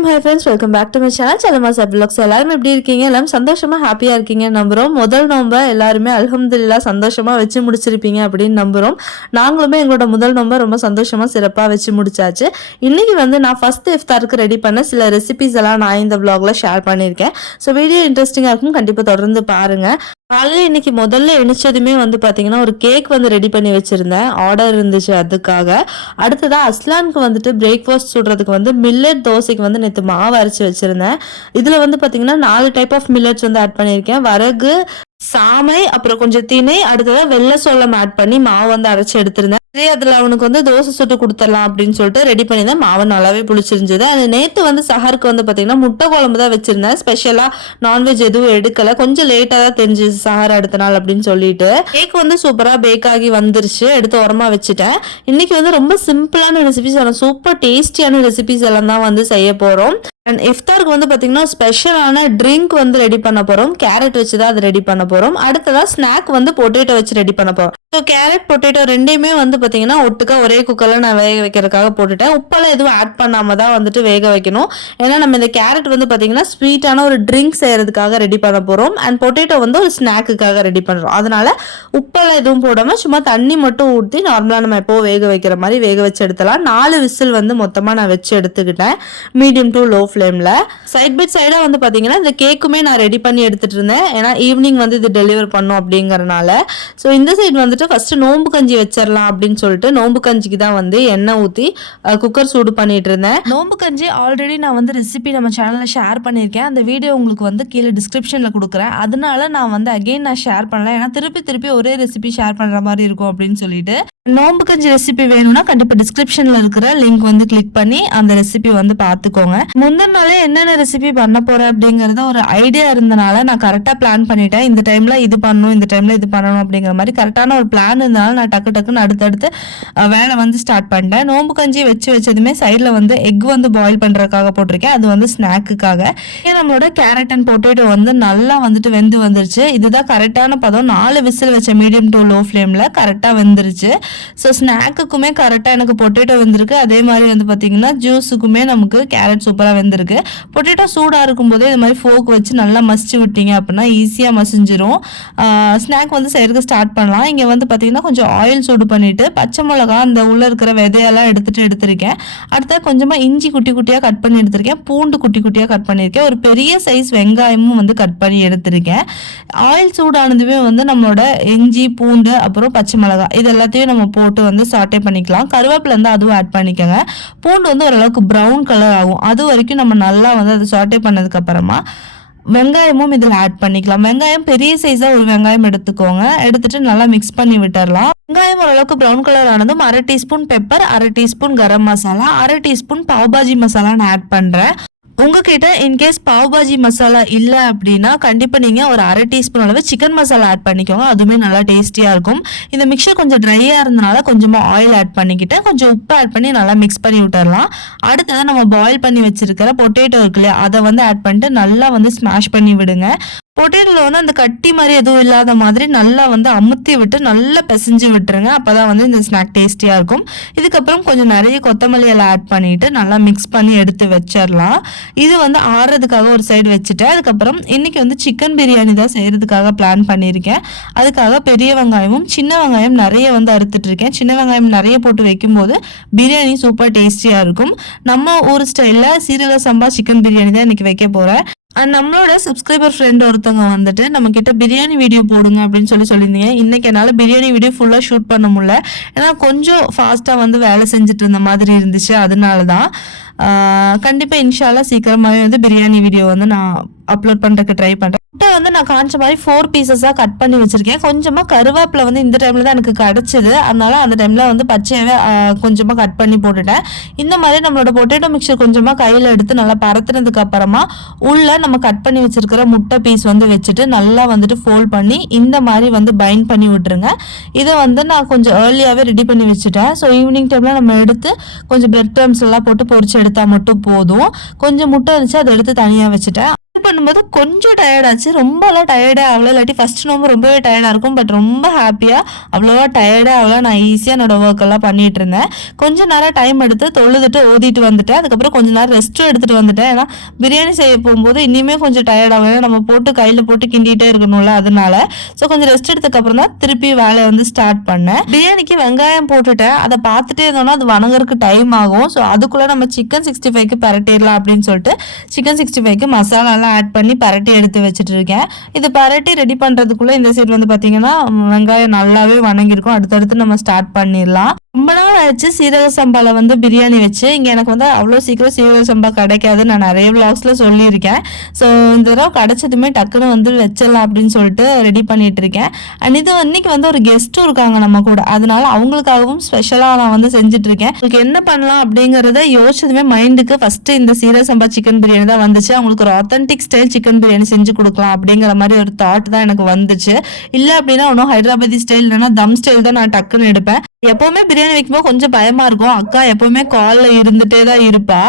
வணக்கம் hi friends, welcome back to my channel Chellamma சார் vlogs. எல்லாரும் எப்படி இருக்கீங்க? எல்லாரும் சந்தோஷமா ஹாப்பியா இருக்கீங்க நம்புறோம். முதல் நோன்பை எல்லாருமே அல்ஹம்துலில்லாஹ் சந்தோஷமா வச்சு முடிச்சிருப்பீங்க அப்படின்னு நம்புறோம். நாங்களுமே எங்களோட முதல் நோன்பை ரொம்ப சந்தோஷமா சிறப்பா வச்சு முடிச்சாச்சு. இன்னைக்கு நான் ஃபர்ஸ்ட் இஃப்தாருக்கு ரெடி பண்ண சில ரெசிபிஸ் எல்லாம் நான் இந்த vlogல ஷேர் பண்ணியிருக்கேன். ஸோ வீடியோ இன்ட்ரெஸ்டிங்காக இருக்கும், கண்டிப்பாக தொடர்ந்து பாருங்க. காலையில் இன்னைக்கு முதல்ல எழுந்ததுமே பார்த்தீங்கன்னா ஒரு கேக் ரெடி பண்ணி வச்சிருந்தேன், ஆர்டர் இருந்துச்சு அதுக்காக. அடுத்ததாக அஸ்லானுக்கு பிரேக்ஃபாஸ்ட் சுடுறதுக்கு மில்லட் தோசைக்கு நேற்று மாவு அரைச்சி வச்சிருந்தேன். இதில் பார்த்தீங்கன்னா 4 டைப் ஆஃப் மில்லட்ஸ் ஆட் பண்ணியிருக்கேன். வரகு, சாமை, அப்புறம் கொஞ்சம் திணை, அடுத்ததாக வெள்ளை சோளம் ஆட் பண்ணி மாவு அரைச்சி எடுத்திருந்தேன். சரி, அதில் அவனுக்கு தோசை சுட்டு கொடுத்துடலாம் அப்படின்னு சொல்லிட்டு ரெடி பண்ணி தான் மாவு நல்லாவே புளிச்சிருந்தது. அது நேற்று சஹருக்கு பார்த்தீங்கன்னா முட்டை குழம்பு தான் வச்சிருந்தேன். ஸ்பெஷலாக நான்வெஜ் எதுவும் எடுக்கலை, கொஞ்சம் லேட்டாக தான் தெரிஞ்சிச்சு சஹர் அடுத்த நாள் அப்படின்னு சொல்லிட்டு. கேக் சூப்பராக பேக் ஆகி வந்துருச்சு, எடுத்து உரமா வச்சுட்டேன். இன்னைக்கு ரொம்ப சிம்பிளான ரெசிபிஸ், சூப்பர் டேஸ்டியான ரெசிபிஸ் எல்லாம் தான் செய்ய போகிறோம். அண்ட் இஃப்தாருக்கு பார்த்தீங்கன்னா ஸ்பெஷலான ட்ரிங்க் ரெடி பண்ண போகிறோம். கேரட் வச்சு தான் அது ரெடி பண்ண போகிறோம். அடுத்ததாக ஸ்நாக் பொட்டேட்டோ வச்சு ரெடி பண்ண போகிறோம். ஸோ கேரட் பொட்டேட்டோ ரெண்டையுமே பார்த்தீங்கன்னா ஒட்டுக்கா ஒரே குக்கரில் நான் வேக வைக்கிறதுக்காக போட்டுட்டேன். உப்பெல்லாம் எதுவும் ஆட் பண்ணாமல் தான் வேக வைக்கணும். ஏன்னா நம்ம இந்த கேரட் பார்த்தீங்கன்னா ஸ்வீட்டான ஒரு ட்ரிங்க் செய்கிறதுக்காக ரெடி பண்ண போகிறோம். அண்ட் பொட்டேட்டோ ஒரு ஸ்நாக்குக்காக ரெடி பண்ணுறோம். அதனால் உப்பெல்லாம் எதுவும் போடாமல் சும்மா தண்ணி மட்டும் ஊற்றி நார்மலாக நம்ம எப்போது வேக வைக்கிற மாதிரி வேக வச்சு எடுத்துலாம். 4 விசில் மொத்தமாக நான் வச்சு எடுத்துக்கிட்டேன், மீடியம் டு லோ ஃப்ளேமில். சைட் பை சைடாக பார்த்தீங்கன்னா இந்த கேக்குமே நான் ரெடி பண்ணி எடுத்துகிட்டு இருந்தேன். ஏன்னா ஈவினிங் இது டெலிவர் பண்ணும் அப்படிங்கிறனால. ஸோ இந்த சைடு ஃபர்ஸ்ட் நோம்பு கஞ்சி வச்சிடலாம் அப்படின்னு சொல்லிட்டு நோம்பு கஞ்சிக்கு தான் எண்ணெய் ஊற்றி குக்கர் சூடு பண்ணிட்டு இருந்தேன். நோம்பு கஞ்சி ஆல்ரெடி நான் ரெசிபி நம்ம சேனலில் ஷேர் பண்ணியிருக்கேன். அந்த வீடியோ உங்களுக்கு கீழே டிஸ்கிரிப்ஷனில் கொடுக்குறேன். அதனால நான் அகைன் நான் ஷேர் பண்ணல, ஏன்னா திருப்பி ஒரே ரெசிபி ஷேர் பண்ணுற மாதிரி இருக்கும் அப்படின்னு சொல்லிட்டு. நோம்பு கஞ்சி ரெசிபி வேணும்னா கண்டிப்பாக டிஸ்கிரிப்ஷனில் இருக்கிற லிங்க் கிளிக் பண்ணி அந்த ரெசிபி பார்த்துக்கோங்க. முந்தின நாளே என்னென்ன ரெசிபி பண்ண போகிறேன் அப்படிங்கிறத ஒரு ஐடியா இருந்தனால நான் கரெக்டாக பிளான் பண்ணிட்டேன். இந்த டைமில் இது பண்ணணும், இந்த டைமில் இது பண்ணணும் அப்படிங்கிற மாதிரி கரெக்டான ஒரு பிளான் இருந்தனால நான் டக்குன்னு அடுத்தடுத்து வேலை ஸ்டார்ட் பண்ணிட்டேன். நோம்பு கஞ்சி வச்சதுமே சைடில் எக் பாயில் பண்ணுறதுக்காக போட்டிருக்கேன். அது ஸ்நாக்குக்காக. நம்மளோட கேரட் அண்ட் பொட்டேட்டோ நல்லா வெந்து வந்துருச்சு. இதுதான் கரெக்டான பதம். 4 விசில் வச்ச மீடியம் டு லோ ஃப்ளேமில் கரெக்டாக வெந்துருச்சு. ஸோ ஸ்நாக்குக்குமே கரெக்டாக எனக்கு பொட்டேட்டோ வெந்திருக்கு. அதே மாதிரி பார்த்தீங்கன்னா ஜூஸுக்குமே நமக்கு கேரட் சூப்பராக வெந்திருக்கு. பொட்டேட்டோ சூடாக இருக்கும்போதே இது மாதிரி ஃபோக் வச்சு நல்லா மசிச்சு விட்டீங்க அப்படின்னா ஈஸியாக மசிஞ்சிரும். ஸ்நாக் செய்யறதுக்கு ஸ்டார்ட் பண்ணலாம். இங்கே பார்த்தீங்கன்னா கொஞ்சம் ஆயில் சூடு பண்ணிவிட்டு பச்சை மிளகா அந்த உள்ளே இருக்கிற விதையெல்லாம் எடுத்திருக்கேன். அடுத்த கொஞ்சமாக இஞ்சி குட்டி குட்டியாக கட் பண்ணி எடுத்திருக்கேன். பூண்டு குட்டி குட்டியாக கட் பண்ணியிருக்கேன். ஒரு பெரிய சைஸ் வெங்காயமும் கட் பண்ணி எடுத்திருக்கேன். ஆயில் சூடானதுமே நம்மளோட இஞ்சி, பூண்டு, அப்புறம் பச்சை மிளகா இது எல்லாத்தையும் நம்ம போட்டு சாட்டே பண்ணிக்கலாம். கருவேப்பிலை அதுவும் ஆட் பண்ணிக்கோங்க. பூண்டு ஓரளவுக்கு ப்ரௌன் கலர் ஆகும். அது வரைக்கும் நம்ம நல்லா அதை சாட்டே பண்ணதுக்கு அப்புறமா வெங்காயமும் இதில் ஆட் பண்ணிக்கலாம். வெங்காயம் பெரிய சைஸாக ஒரு வெங்காயம் எடுத்துக்கோங்க. எடுத்துட்டு நல்லா மிக்ஸ் பண்ணி விட்டுறலாம். வெங்காயம் ஓரளவுக்கு ப்ரௌன் கலர் ஆனதும் 1/2 teaspoon pepper, 1/2 teaspoon garam masala, 1/2 teaspoon pav bhaji masala நான் ஆட் பண்ணுறேன். உங்ககிட்ட இன்கேஸ் பாவ்பாஜி மசாலா இல்லை அப்படின்னா கண்டிப்பாக நீங்கள் ஒரு 1/2 டீஸ்பூன் அளவு சிக்கன் மசாலா ஆட் பண்ணிக்கோங்க. அதுவுமே நல்லா டேஸ்டியாக இருக்கும். இந்த மிக்சர் கொஞ்சம் ட்ரையாக இருந்தனால கொஞ்சமாக ஆயில் ஆட் பண்ணிக்கிட்டு கொஞ்சம் உப்பு ஆட் பண்ணி நல்லா மிக்ஸ் பண்ணி விட்டுறலாம். அடுத்ததான் நம்ம பாயில் பண்ணி வச்சிருக்கிற பொட்டேட்டோ இருக்கு இல்லையா, அதை ஆட் பண்ணிட்டு நல்லா ஸ்மாஷ் பண்ணி விடுங்க. பொட்டேட்டோவில் அந்த கட்டி மாதிரி எதுவும் இல்லாத மாதிரி நல்லா அமுத்தி விட்டு நல்லா பிசைஞ்சு விட்டுருங்க. அப்போ தான் இந்த ஸ்நாக் டேஸ்டியாக இருக்கும். இதுக்கப்புறம் கொஞ்சம் நிறைய கொத்தமல்லி எல்லாம் ஆட் பண்ணிவிட்டு நல்லா மிக்ஸ் பண்ணி எடுத்து வச்சிடலாம். இது ஆறுறதுக்காக ஒரு சைடு வச்சுட்டேன். அதுக்கப்புறம் இன்றைக்கி சிக்கன் பிரியாணி தான் செய்கிறதுக்காக பிளான் பண்ணியிருக்கேன். அதுக்காக பெரிய வெங்காயமும் சின்ன வெங்காயம் நிறைய அறுத்துட்ருக்கேன். சின்ன வெங்காயம் நிறைய போட்டு வைக்கும்போது பிரியாணி சூப்பர் டேஸ்டியாக இருக்கும். நம்ம ஊர் ஸ்டைலில் சீரக சம்பா சிக்கன் பிரியாணி தான் இன்றைக்கி வைக்க போகிறேன். நம்மளோட சப்ஸ்கிரைபர் ஃப்ரெண்ட் ஒருத்தவங்க நம்ம கிட்ட பிரியாணி வீடியோ போடுங்க அப்படின்னு சொல்லியிருந்தீங்க. இன்னைக்கு என்னால் பிரியாணி வீடியோ ஃபுல்லாக ஷூட் பண்ண முடியல, ஏன்னா கொஞ்சம் ஃபாஸ்ட்டாக வேலை செஞ்சுட்டு இருந்த மாதிரி இருந்துச்சு. அதனால தான் கண்டிப்பாக இன்ஷால்லா சீக்கிரமாகவே பிரியாணி வீடியோ நான் அப்லோட் பண்ணுறதுக்கு ட்ரை பண்ணுறேன். முட்டை நான் காஞ்ச மாதிரி 4 பீசஸாக கட் பண்ணி வச்சுருக்கேன். கொஞ்சமாக கருவேப்பிலை இந்த டைமில் தான் எனக்கு கிடச்சிது. அதனால அந்த டைமில் பச்சையாகவே கொஞ்சமாக கட் பண்ணி போட்டுட்டேன். இந்த மாதிரி நம்மளோட பொட்டேட்டோ மிக்சர் கொஞ்சமாக கையில் எடுத்து நல்லா பரத்துனதுக்கு அப்புறமா உள்ள நம்ம கட் பண்ணி வச்சிருக்கிற முட்டை பீஸ் வச்சுட்டு நல்லா ஃபோல்ட் பண்ணி இந்த மாதிரி பைண்ட் பண்ணி விட்டுருங்க. இதை நான் கொஞ்சம் ஏர்லியாகவே ரெடி பண்ணி வச்சுட்டேன். ஸோ ஈவினிங் டைமில் நம்ம எடுத்து கொஞ்சம் பிரெட் க்ரம்ஸ் எல்லாம் போட்டு பொரிச்சு எடுத்தால் மட்டும் போதும். கொஞ்சம் முட்டை இருந்துச்சு, அதை எடுத்து தனியாக வச்சுட்டேன். இது பண்ணும்போது கொஞ்சம் டயர்டாச்சு, ரொம்பலாம் டயர்டே ஆகல. இல்லாட்டி ஃபர்ஸ்ட் நோம்பு ரொம்பவே டயர்டாக இருக்கும். பட் ரொம்ப ஹாப்பியாக அவ்வளோவா டயர்டே ஆகல. நான் ஈஸியாக என்னோட ஒர்க் எல்லாம் பண்ணிட்டு இருந்தேன். கொஞ்சம் நேரம் டைம் எடுத்து தொழுதுட்டு ஓதிட்டு வந்துட்டேன். அதுக்கப்புறம் கொஞ்சம் நேரம் ரெஸ்ட்டும் எடுத்துட்டு வந்துட்டேன். ஏன்னா பிரியாணி செய்ய போகும்போது இனிமே கொஞ்சம் டயர்ட் ஆகும். ஏன்னா நம்ம போட்டு கையில் போட்டு கிண்டிகிட்டே இருக்கணும்ல, அதனால. ஸோ கொஞ்சம் ரெஸ்ட் எடுத்ததுக்கப்புறம் தான் திருப்பி வேலையை வந்து ஸ்டார்ட் பண்ணேன். பிரியாணிக்கு வெங்காயம் போட்டுட்டேன். அதை பார்த்துட்டே இருந்தோம்னா அது வணங்குறதுக்கு டைம் ஆகும். ஸோ அதுக்குள்ளே நம்ம சிக்கன் 65க்கு பரட்டிடலாம் அப்படின்னு சொல்லிட்டு சிக்கன் 65க்கு மசாலா ஆட் பண்ணி பரட்டி எடுத்து வச்சுட்டு இருக்கேன். இது பரட்டி ரெடி பண்றதுக்குள்ள இந்த சைடு வந்து பாத்தீங்கன்னா வெங்காயம் நல்லாவே வணங்கியிருக்கும். அடுத்தடுத்து நம்ம ஸ்டார்ட் பண்ணிடலாம். ரொம்ப நாள் ஆயிடுச்சு சீரக சம்பால வந்து பிரியாணி வச்சு. இங்க எனக்கு வந்து அவ்வளோ சீக்கிரம் சீரக சம்பா கிடைக்காது, நான் நிறைய விளாக்ஸ்ல சொல்லியிருக்கேன். ஸோ இந்த தடவை கிடைச்சதுமே டக்குன்னு வந்து வச்சிடலாம் அப்படின்னு சொல்லிட்டு ரெடி பண்ணிட்டு இருக்கேன். அண்ட் இது இன்னைக்கு வந்து ஒரு கெஸ்ட்டும் இருக்காங்க நம்ம கூட, அதனால அவங்களுக்காகவும் ஸ்பெஷலாக நான் வந்து செஞ்சுட்டு இருக்கேன். உங்களுக்கு என்ன பண்ணலாம் அப்படிங்கறத யோசிச்சதுமே மைண்டுக்கு ஃபர்ஸ்ட் இந்த சீரக சம்பா சிக்கன் பிரியாணி தான் வந்துச்சு. அவங்களுக்கு ஒரு ஆத்தென்டிக் ஸ்டைல் சிக்கன் பிரியாணி செஞ்சு கொடுக்கலாம் அப்படிங்கிற மாதிரி ஒரு தாட் தான் எனக்கு வந்துச்சு. இல்லை அப்படின்னா ஒன்றும் ஹைதராபாதி ஸ்டைல் இல்லைன்னா தம் ஸ்டைல் தான் நான் டக்குன்னு எடுப்பேன். எப்பவுமே பிரியாணி வைக்கும்போது கொஞ்சம் பயமா இருக்கும். அக்கா எப்பவுமே கால்ல இருந்துட்டே தான் இருப்பா.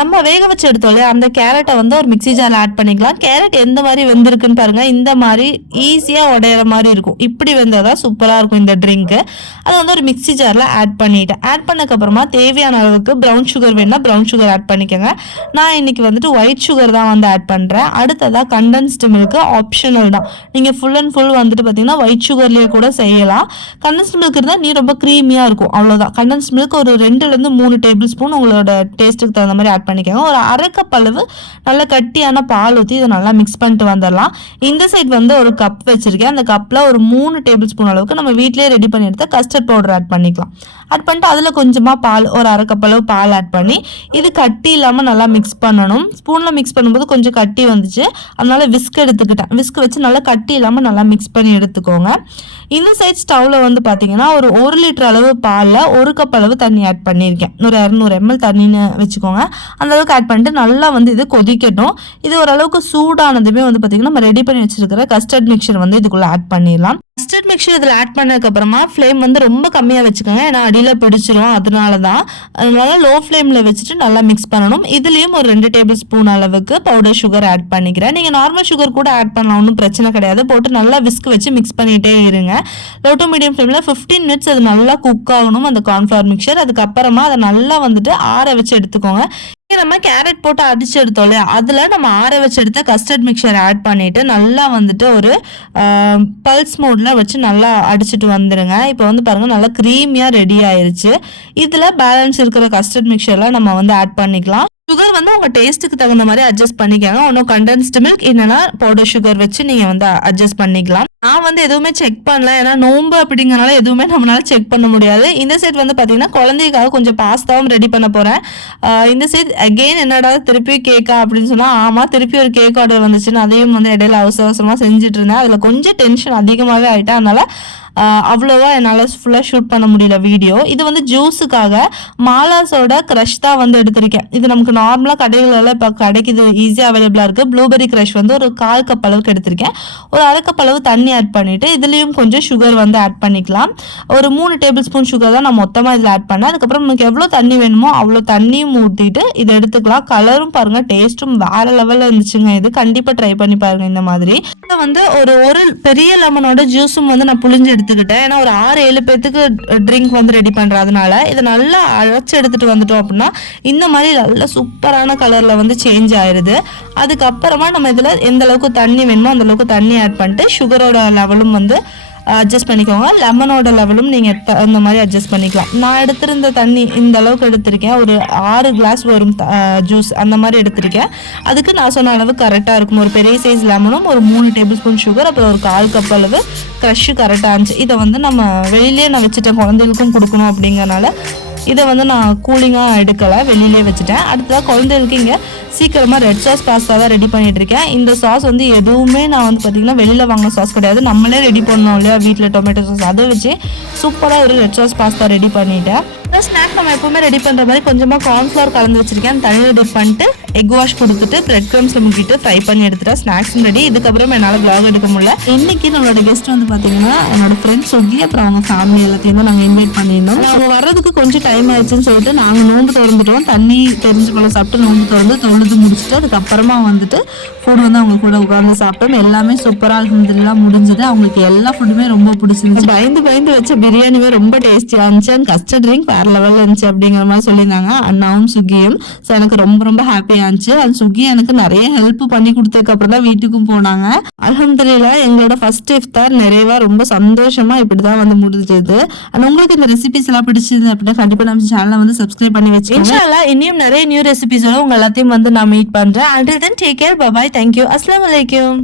நம்ம வேக வச்சு எடுத்தோம் இல்லையா, அந்த கேரட்டை வந்து ஒரு மிக்ஸி ஜார்ல ஆட் பண்ணிக்கலாம். கேரட் எந்த மாதிரி வெந்திருக்குன்னு பாருங்க. இந்த மாதிரி ஈஸியா உடையிற மாதிரி இருக்கும். இப்படி வெந்தாதான் சூப்பரா இருக்கும் இந்த ட்ரிங்க். அதை வந்து ஒரு மிக்ஸி ஜார்ல ஆட் பண்ணிட்டேன். ஆட் பண்ணதுக்கு அப்புறமா தேவையான அளவுக்கு ப்ரௌன் சுகர் வேணும்னா ப்ரௌன் சுகர் ஆட் பண்ணிக்கோங்க. நான் இன்னைக்கு வந்துட்டு ஒயிட் சுகர் தான் வந்து ஆட் பண்றேன். அடுத்ததா கண்டென்ஸ்டு மில்க் ஆப்ஷனல் தான். நீங்க ஃபுல் அண்ட் ஃபுல் வந்துட்டு பாத்தீங்கன்னா ஒயிட் சுகர்லயே கூட செய்யலாம். கண்டென்ஸ்டு மில்க் இருந்தா நீ ரொம்ப க்ரீமியா இருக்கும், அவ்வளவுதான். கண்டென்ஸ் மில்க் ஒரு 2-3 டேபிள் ஸ்பூன் உங்களோட டேஸ்ட்டுக்கு தகுந்த மாதிரி ஆட் பண்ணிக்கோங்க. ஒரு அரை கப் அளவு நல்ல கட்டியான பால் ஊற்றி இதை நல்லா மிக்ஸ் பண்ணிட்டு வந்துடலாம். இந்த சைட் வந்து ஒரு கப் வச்சிருக்கேன். அந்த கப்பில் ஒரு 3 டேபிள் ஸ்பூன் அளவுக்கு நம்ம வீட்டிலேயே ரெடி பண்ணி எடுத்து கஸ்டர்ட் பவுடர் ஆட் பண்ணிக்கலாம். ஆட் பண்ணிட்டு அதில் கொஞ்சமாக பால், ஒரு அரை கப் அளவு பால் ஆட் பண்ணி இது கட்டி இல்லாமல் நல்லா மிக்ஸ் பண்ணணும். ஸ்பூனில் மிக்ஸ் பண்ணும்போது கொஞ்சம் கட்டி வந்துச்சு, அதனால விஸ்க் எடுத்துக்கிட்டேன். விஸ்க் வச்சு நல்லா கட்டி இல்லாமல் நல்லா மிக்ஸ் பண்ணி எடுத்துக்கோங்க. இந்த சைட் ஸ்டவ்வில் வந்து பார்த்தீங்கன்னா ஒரு 1 லிட்டர் அளவு பாலில் 1 கப் அளவு தண்ணி ஆட் பண்ணியிருக்கேன். ஒரு 200 ml தண்ணின்னு வச்சுக்கோங்க. அந்த அளவுக்கு ஆட் பண்ணிட்டு நல்லா வந்து இது கொதிக்கட்டும். இது ஓரளவுக்கு சூடானதுமே வந்து பார்த்தீங்கன்னா நம்ம ரெடி பண்ணி வச்சிருக்கிற கஸ்டர்ட் மிக்சர் வந்து இதுக்குள்ளே ஆட் பண்ணிடலாம். கஸ்டர்ட் மிக்சர் இதில் ஆட் பண்ணதுக்கப்புறமா ஃப்ளேம் வந்து ரொம்ப கம்மியாக வச்சுக்கோங்க, ஏன்னா அடியில் பிடிச்சிரும். அதனால தான் அதனால லோ ஃப்ளேமில் வச்சுட்டு நல்லா மிக்ஸ் பண்ணணும். இதுலேயும் ஒரு 2 டேபிள் ஸ்பூன் அளவுக்கு பவுடர் சுகர் ஆட் பண்ணிக்கிறேன். நீங்கள் நார்மல் சுகர் கூட ஆட் பண்ணலாம், ஒன்றும் பிரச்சனை கிடையாது. போட்டு நல்லா விஸ்க் வச்சு மிக்ஸ் பண்ணிகிட்டே இருங்க. லோ டு மீடியம் ஃப்ளேமில் 15 மினிட்ஸ் அது நல்லா குக் ஆகணும் அந்த கார்ன்ஃப்ளவர் மிக்சர். அதுக்கப்புறமா அதை நல்லா வந்துட்டு ஆற வச்சு எடுத்துக்கோங்க. நம்ம கேரட் போட்டு அடிச்சு எடுத்தோம் இல்லையா, அதுல நம்ம ஆற வச்சு எடுத்த கஸ்டர்ட் மிக்சர் ஆட் பண்ணிட்டு நல்லா வந்துட்டு ஒரு பல்ஸ் மோட்ல வச்சு நல்லா அடிச்சுட்டு வந்துருங்க. இப்போ வந்து பாருங்க நல்லா க்ரீமியா ரெடி ஆயிருச்சு. இதுல பேலன்ஸ் இருக்கிற கஸ்டர்ட் மிக்சர்லாம் நம்ம வந்து ஆட் பண்ணிக்கலாம். சுகர் வந்து உங்க டேஸ்ட்டுக்கு தகுந்த மாதிரி அட்ஜஸ்ட் பண்ணிக்கோங்க. ஒன்றும் கண்டென்ஸ்டு மில்க் இல்லைன்னா பவுடர் சுகர் வச்சு நீங்க வந்து அட்ஜஸ்ட் பண்ணிக்கலாம். நான் வந்து எதுவுமே செக் பண்ணல, ஏன்னா நோம்பு அப்படிங்கறனால எதுவுமே நம்மளால செக் பண்ண முடியாது. இந்த சைட் வந்து பாத்தீங்கன்னா குழந்தைக்காக கொஞ்சம் பாஸ்தாவும் ரெடி பண்ண போறேன். இந்த சைட் அகெயின் என்னடா திருப்பி கேக்கா அப்படின்னு சொன்னா, ஆமா திருப்பி ஒரு கேக் ஆர்டர் வந்துச்சுன்னு அதையும் வந்து இடையில அவசர அவசரமா செஞ்சுட்டு இருந்தேன். அதுல கொஞ்சம் டென்ஷன் அதிகமாகவே ஆயிட்டேன். அதனால அவ்வளோவா என்னால் ஃபுல்லாக ஷூட் பண்ண முடியல வீடியோ. இது வந்து ஜூஸுக்காக மாலாஸோட க்ரஷ் தான் வந்து எடுத்திருக்கேன். இது நமக்கு நார்மலாக கடைகளெல்லாம் இப்போ கிடைக்குது, ஈஸியாக அவைலபிளாக இருக்குது. ப்ளூபெரி க்ரஷ் வந்து ஒரு 1/4 கப் அளவுக்கு எடுத்திருக்கேன். ஒரு அரை கப் அளவு தண்ணி ஆட் பண்ணிவிட்டு இதுலேயும் கொஞ்சம் சுகர் வந்து ஆட் பண்ணிக்கலாம். ஒரு 3 டேபிள் ஸ்பூன் சுகர் தான் நான் மொத்தமாக இதில் ஆட் பண்ணேன். அதுக்கப்புறம் நமக்கு எவ்வளோ தண்ணி வேணுமோ அவ்வளோ தண்ணியும் ஊற்றிட்டு இதை எடுத்துக்கலாம். கலரும் பாருங்கள், டேஸ்ட்டும் வேறு லெவலில் இருந்துச்சுங்க. இது கண்டிப்பாக ட்ரை பண்ணி பாருங்கள். இந்த மாதிரி இதை வந்து ஒரு பெரிய லெமனோட ஜூஸும் வந்து நான் புளிஞ்சு எடுத்துக்கிட்டேன். ஏன்னா ஒரு 6-7 பேத்துக்கு ட்ரிங்க் வந்து ரெடி பண்றதுனால இதை நல்லா அரைச்சு எடுத்துட்டு வந்துட்டோம் அப்படின்னா இந்த மாதிரி நல்ல சூப்பரான கலர்ல வந்து சேஞ்ச் ஆயிருது. அதுக்கப்புறமா நம்ம இதுல எந்த அளவுக்கு தண்ணி வேணுமோ அந்த அளவுக்கு தண்ணி ஆட் பண்ணிட்டு சுகரோட லெவலும் வந்து அட்ஜஸ்ட் பண்ணிக்கோங்க. லெமனோட லெவலும் நீங்கள் இந்த மாதிரி அட்ஜஸ்ட் பண்ணிக்கலாம். நான் எடுத்திருந்த தண்ணி இந்த அளவுக்கு எடுத்திருக்கேன். ஒரு 6 கிளாஸ் வரும் ஜூஸ் அந்த மாதிரி எடுத்திருக்கேன். அதுக்கு நான் சொன்ன அளவு கரெக்டாக இருக்கும். ஒரு பெரிய சைஸ் லெமனும் ஒரு 3 டேபிள் ஸ்பூன் சுகர் அப்புறம் ஒரு 1/4 கப் அளவு க்ரஷ்ஷு கரெக்டாக இருந்துச்சு. இதை வந்து நம்ம வெளியிலே நான் வச்சுட்டேன், குழந்தைகளுக்கும் கொடுக்கணும் அப்படிங்கிறனால இதை வந்து நான் கூலிங்காக எடுக்கலை, வெளியிலே வச்சுட்டேன். அடுத்ததாக குழந்தைகளுக்கு இங்கே சீக்கிரமாக ரெட் சாஸ் பாஸ்தா தான் ரெடி பண்ணிட்டு இருக்கேன். இந்த சாஸ் வந்து எதுவுமே நான் வந்து பார்த்திங்கன்னா வெளியில் வாங்கின சாஸ் கிடையாது, நம்மளே ரெடி பண்ணோம் இல்லையா வீட்டில் டொமேட்டோ சாஸ், அதை வச்சு சூப்பராக ஒரு ரெட் சாஸ் பாஸ்தா ரெடி பண்ணிட்டேன். ஸ்நாக் நம்ம எப்பவுமே ரெடி பண்ணுற மாதிரி கொஞ்சமாக கார்ன்ஃப்ளவர் கலந்து வச்சிருக்கேன். அந்த தண்ணியில் டிப் பண்ணிட்டு எக் வாஷ் கொடுத்துட்டு பிரெட் க்ரம்ஸில் முக்கிட்டு ஃப்ரை பண்ணி எடுத்துட்டா ஸ்நாக்ஸ் ரெடி. இதுக்கப்புறம் என்னால் vlog எடுக்க முடியல. இன்னைக்கு நம்மளோட கெஸ்ட் வந்து பார்த்தீங்கன்னா என்னோட ஃப்ரெண்ட்ஸ் சொல்லி அப்புறம் அவங்க ஃபேமிலி எல்லாத்தையும் தான் நாங்கள் இன்வைட் பண்ணியிருந்தோம். அவங்க வர்றதுக்கு கொஞ்சம் டைம் ஆயிடுச்சுன்னு சொல்லிட்டு நாங்கள் நோன்பு திறந்துட்டோம். தண்ணி தெரிஞ்சு போல சாப்பிட்டு நோன்பு திறந்து தொழுது முடிச்சுட்டு அதுக்கப்புறமா வந்துட்டு ஃபுட் வந்து அவங்க கூட உட்கார்ந்து சாப்பிட்டோம். எல்லாமே சூப்பராக அல்ஹம்துலில்லாஹ் முடிஞ்சது. அவங்களுக்கு எல்லா ஃபுட்டுமே ரொம்ப பிடிச்சிருந்துச்சு. பயந்து வச்ச பிரியாணியுமே ரொம்ப டேஸ்டியாக இருந்துச்சு. அண்ட் கஸ்டர்ட் ட்ரிங்க் வேற லெவலில் இருந்துச்சு அப்படிங்கிற மாதிரி சொல்லியிருந்தாங்க அண்ணாவும் சுகியும். ஸோ எனக்கு ரொம்ப ஹாப்பியாக இருந்துச்சு. அது சுகி எனக்கு நிறைய ஹெல்ப் பண்ணி கொடுத்ததுக்கு அப்புறம் தான் வீட்டுக்கும் போனாங்க. அல்ஹம்துலில்லாஹ் எங்களோட ஃபர்ஸ்ட் இஃப்தார் நிறைவா ரொம்ப சந்தோஷமா இப்படிதான் வந்து முடிஞ்சது. அண்ட் உங்களுக்கு இந்த ரெசிபிஸ் எல்லாம் பிடிச்சது அப்படின்னா கண்டிப்பா நம்ம சேனலை வந்து சப்ஸ்கிரைப் பண்ணி வச்சு இன்ஷால்லா இன்னும் நிறைய நியூ ரெசிபிஸோட உங்க எல்லாத்தையும் வந்து நான் மீட் பண்றேன். Until then, take care, bye bye, thank you, assalamu alaikum.